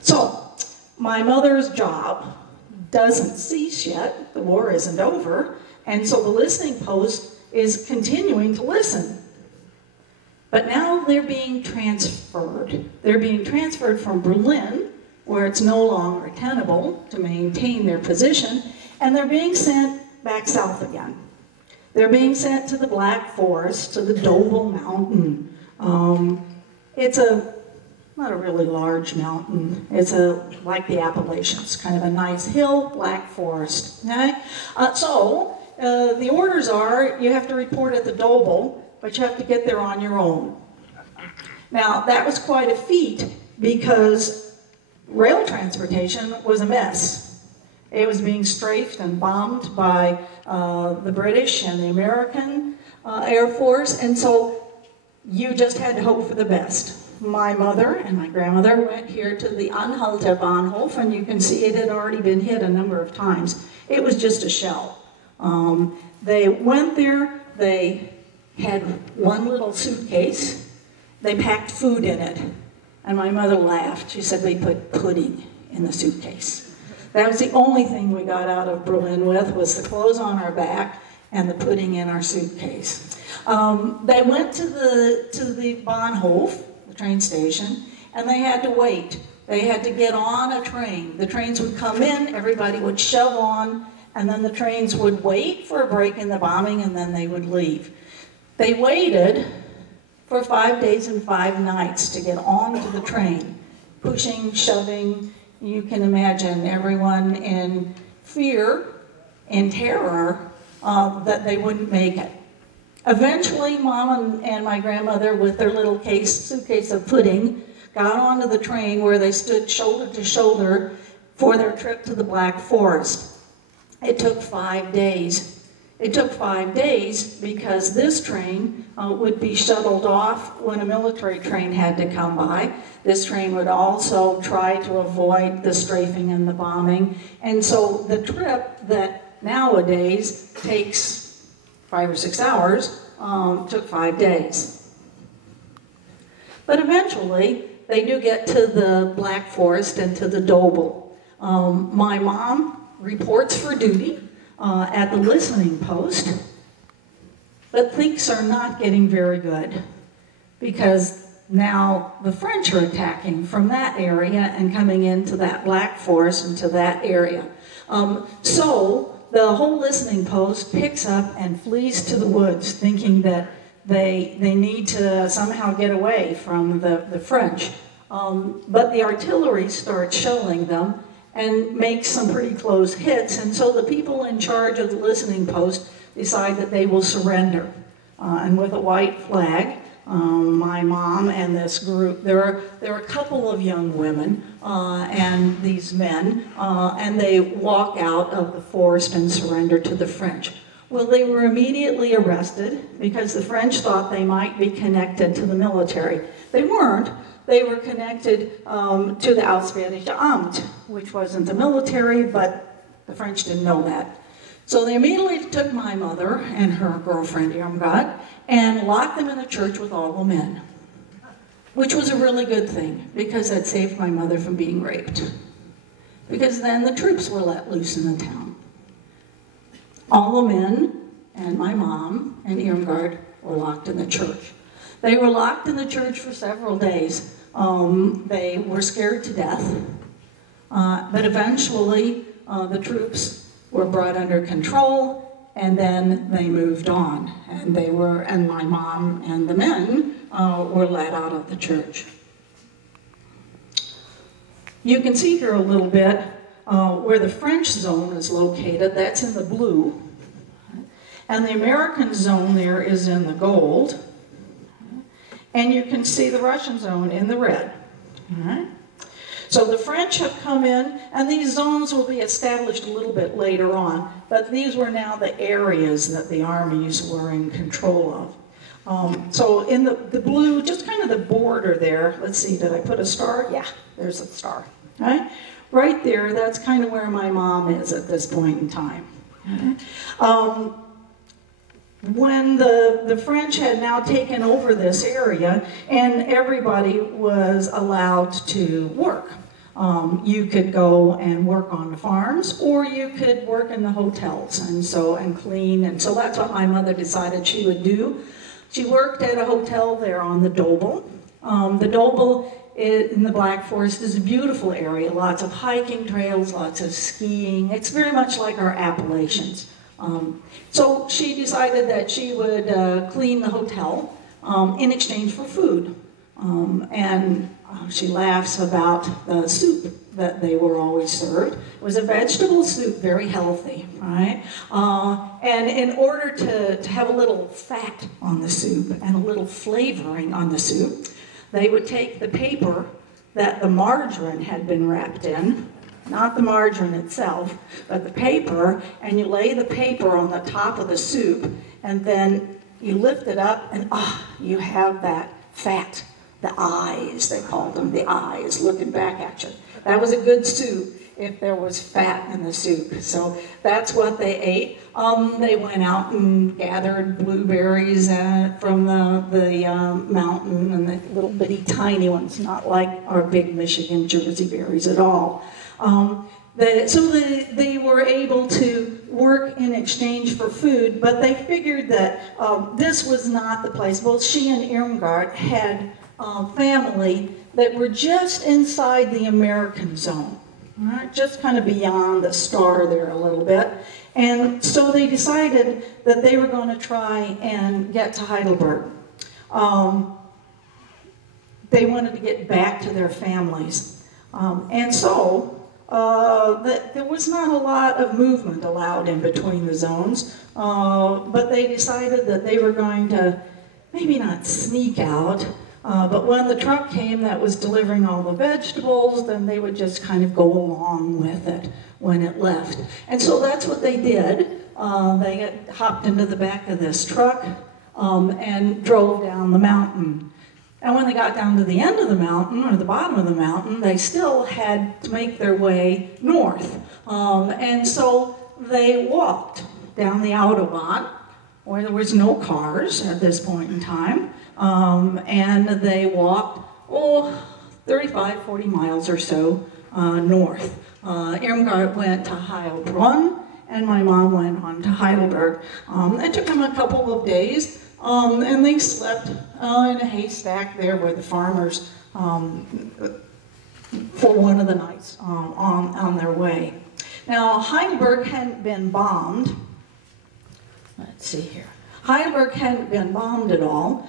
So, my mother's job doesn't cease yet. The war isn't over. And so the listening post is continuing to listen. But now they're being transferred. They're being transferred from Berlin, where it's no longer tenable to maintain their position, and they're being sent back south again. They're being sent to the Black Forest, to the Doble Mountain. It's not a really large mountain. It's like the Appalachians, kind of a nice hill, Black Forest. Okay? The orders are you have to report at the Doble, but you have to get there on your own. Now, that was quite a feat because rail transportation was a mess. It was being strafed and bombed by the British and the American Air Force, and so you just had to hope for the best. My mother and my grandmother went here to the Anhalter Bahnhof, and you can see it had already been hit a number of times. It was just a shell. They went there, they had one little suitcase, they packed food in it, and my mother laughed. She said we put pudding in the suitcase. That was the only thing we got out of Berlin with, was the clothes on our back and the pudding in our suitcase. They went to the Bahnhof, the train station, and they had to wait. They had to get on a train. The trains would come in, everybody would shove on, and then the trains would wait for a break in the bombing, and then they would leave. They waited for 5 days and 5 nights to get onto the train, pushing, shoving. You can imagine everyone in fear and terror that they wouldn't make it. Eventually, Mom and my grandmother, with their little suitcase of pudding, got onto the train where they stood shoulder to shoulder for their trip to the Black Forest. It took 5 days. It took 5 days because this train would be shuttled off when a military train had to come by. This train would also try to avoid the strafing and the bombing. And so the trip that nowadays takes 5 or 6 hours took 5 days. But eventually, they do get to the Black Forest and to the Doble. My mom reports for duty at the listening post, but things are not getting very good because now the French are attacking from that area and coming into that Black Forest, into that area. So the whole listening post picks up and flees to the woods, thinking that they need to somehow get away from the French. But the artillery starts shelling them and makes some pretty close hits, and so the people in charge of the listening post decide that they will surrender. And with a white flag, my mom and this group, there are a couple of young women and these men, and they walk out of the forest and surrender to the French. Well, they were immediately arrested because the French thought they might be connected to the military. They weren't. They were connected to the Auswärtige Amt, which wasn't the military, but the French didn't know that. So they immediately took my mother and her girlfriend, Irmgard, and locked them in a church with all the men, which was a really good thing because that saved my mother from being raped. Because then the troops were let loose in the town. All the men and my mom and Irmgard were locked in the church. They were locked in the church for several days. They were scared to death, but eventually the troops were brought under control, and then they moved on, and my mom and the men were let out of the church. You can see here a little bit where the French zone is located. That's in the blue, and the American zone there is in the gold. And you can see the Russian zone in the red. All right? So the French have come in, and these zones will be established a little bit later on, but these were now the areas that the armies were in control of. So in the blue, just kind of the border there, let's see, did I put a star? Yeah, there's a star. All right? Right there, that's kind of where my mom is at this point in time. All right? When the French had now taken over this area and everybody was allowed to work. You could go and work on the farms, or you could work in the hotels and clean. And so that's what my mother decided she would do. She worked at a hotel there on the Doble. The Doble in the Black Forest is a beautiful area, lots of hiking trails, lots of skiing. It's very much like our Appalachians. So she decided that she would clean the hotel in exchange for food. She laughs about the soup that they were always served. It was a vegetable soup, very healthy, right? And in order to have a little fat on the soup and a little flavoring on the soup, they would take the paper that the margarine had been wrapped in, not the margarine itself, but the paper, and you lay the paper on the top of the soup, and then you lift it up, and you have that fat. The eyes, they called them, the eyes looking back at you. That was a good soup if there was fat in the soup. So that's what they ate. They went out and gathered blueberries from the mountain, and the little bitty tiny ones, not like our big Michigan Jersey berries at all. They were able to work in exchange for food, but they figured that this was not the place. Both she and Irmgard had family that were just inside the American zone, right? Just kind of beyond the star there a little bit. And so they decided that they were going to try and get to Heidelberg. They wanted to get back to their families. There was not a lot of movement allowed in between the zones, but they decided that they were going to maybe not sneak out, but when the truck came that was delivering all the vegetables, then they would just kind of go along with it when it left. And so that's what they did. They hopped into the back of this truck and drove down the mountain. And when they got down to the end of the mountain, or the bottom of the mountain, they still had to make their way north. And so they walked down the Autobahn, where there was no cars at this point in time. And they walked, 35, 40 miles or so north. Irmgard went to Heilbronn, and my mom went on to Heidelberg. It took them a couple of days, and they slept in a haystack there where the farmers, for one of the nights on their way. Now, Heidelberg hadn't been bombed. Let's see here. Heidelberg hadn't been bombed at all.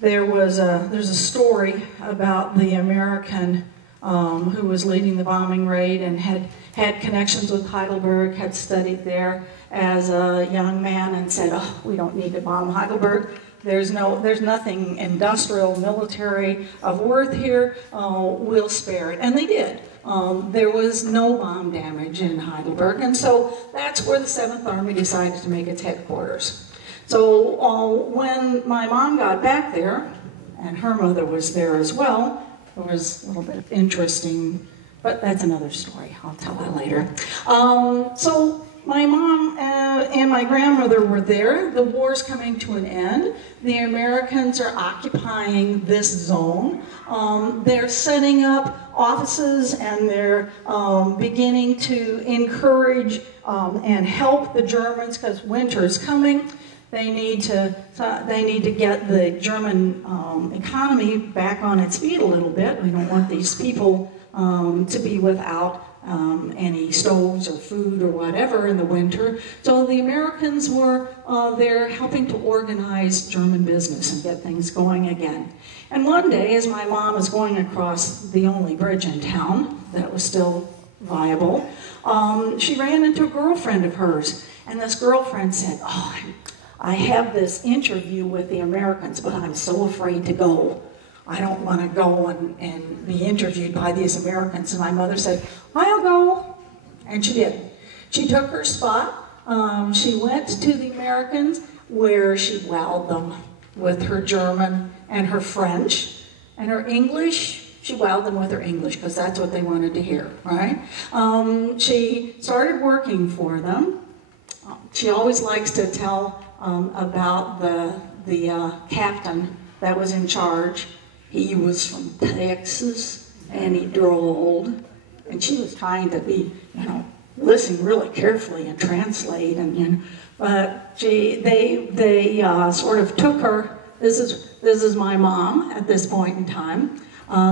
There's a story about the American who was leading the bombing raid and had connections with Heidelberg, had studied there as a young man, and said, we don't need to bomb Heidelberg. There's nothing industrial, military of worth here. We'll spare it. And they did. There was no bomb damage in Heidelberg, and so that's where the 7th Army decided to make its headquarters. So when my mom got back there, and her mother was there as well, there was a little bit of interesting, but that's another story. I'll tell that later. So my mom and my grandmother were there. The war's coming to an end. The Americans are occupying this zone. They're setting up offices, and they're beginning to encourage and help the Germans, because winter is coming. They need to get the German economy back on its feet a little bit. We don't want these people to be without any stoves or food or whatever in the winter. So the Americans were there helping to organize German business and get things going again. And one day, as my mom was going across the only bridge in town that was still viable, she ran into a girlfriend of hers. And this girlfriend said, I have this interview with the Americans, but I'm so afraid to go. I don't want to go and be interviewed by these Americans. And my mother said, I'll go. And she did. She took her spot. She went to the Americans, where she wowed them with her German and her French. And her English, she wowed them with her English, because that's what they wanted to hear, right? She started working for them. She always likes to tell about the captain that was in charge. He was from Texas. And he drawled, and she was trying to be, listen really carefully and translate, but they sort of took her. This is my mom at this point in time.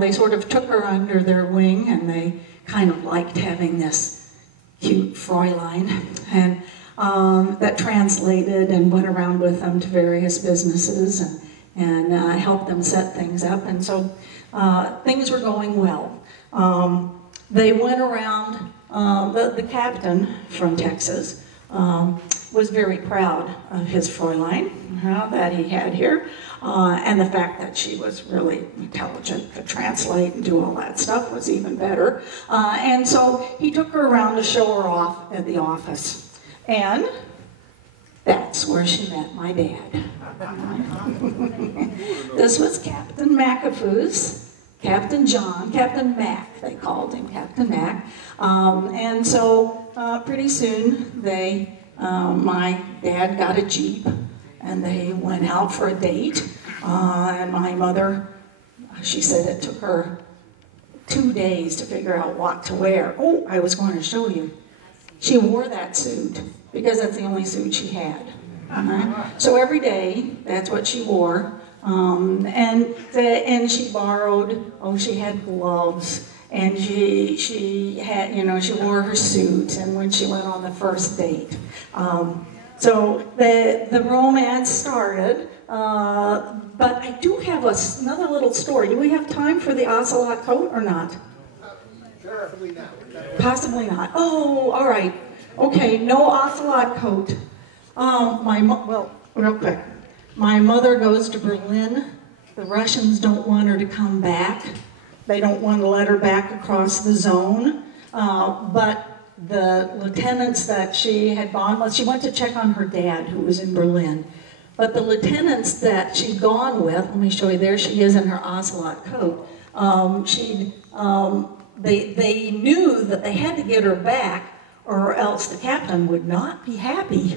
They sort of took her under their wing, and they kind of liked having this cute Fräulein, and that translated and went around with them to various businesses and helped them set things up, and so things were going well. They went around, the captain from Texas was very proud of his Fräulein that he had here, and the fact that she was really intelligent, could translate and do all that stuff was even better. And so he took her around to show her off at the office. And that's where she met my dad. This was Captain McAfoo's, Captain John, Captain Mac, they called him Captain Mac. And so pretty soon my dad got a Jeep and they went out for a date. And my mother, she said it took her 2 days to figure out what to wear. Oh, I was going to show you. She wore that suit because that's the only suit she had. So every day, that's what she wore. And she borrowed, she had gloves, and she had, she wore her suit, and when she went on the first date. So the romance started, but I do have another little story. Do we have time for the ocelot coat or not? Possibly not. Possibly not. Oh, all right. Okay, no ocelot coat. Real quick. My mother goes to Berlin. The Russians don't want her to come back. They don't want to let her back across the zone. But the lieutenants that she had gone with, she went to check on her dad who was in Berlin. But the lieutenants that she'd gone with, let me show you, there she is in her ocelot coat. They knew that they had to get her back or else the captain would not be happy.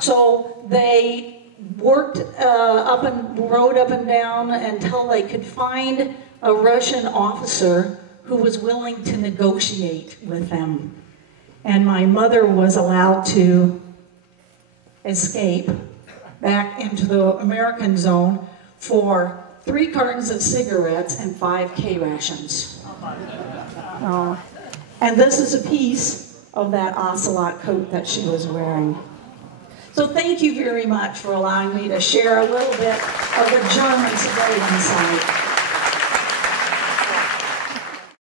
So they rode up and down until they could find a Russian officer who was willing to negotiate with them. And my mother was allowed to escape back into the American zone for 3 cartons of cigarettes and 5 K-rations. And this is a piece of that ocelot coat that she was wearing. So thank you very much for allowing me to share a little bit of the German civilian side.